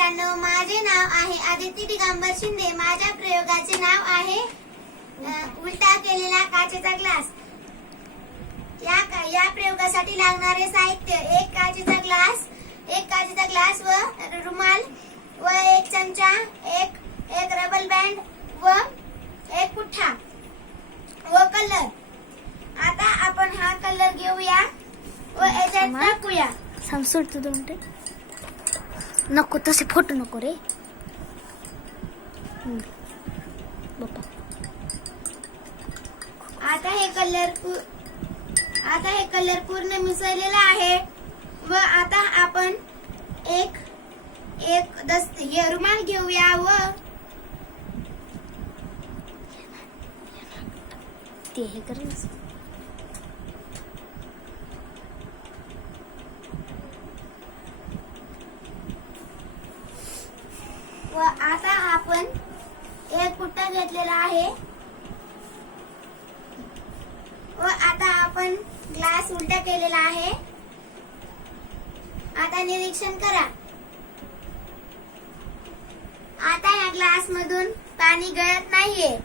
मित्रांनो, माझे नाव आहे आदिती दिगंबर शिंदे. माझ्या प्रयोगाचे नाव आहे उलटा केलेला काचेचा ग्लास. या प्रयोगासाठी लागणारे साहित्य: एक काचेचा ग्लास व रुमाल व एक चमचा, एक रबर बँड व एक पुठ्ठा व कलर. आता आपण हा कलर घेऊया व याच्यात टाकूया. सांग तू दोन नको तसे फोटो नको रे बाप्पा. आता हे कलर पूर्ण मिसळलेला आहे व आता आपण एक रुमाल घेऊया व ते हे करेल. व आता आपण एक पुठ्ठा घेतलेला आहे व आता आपण ग्लास उलटा केलेला आहे. आता निरीक्षण करा. आता या ग्लास मधून पाणी गळत नाहीये.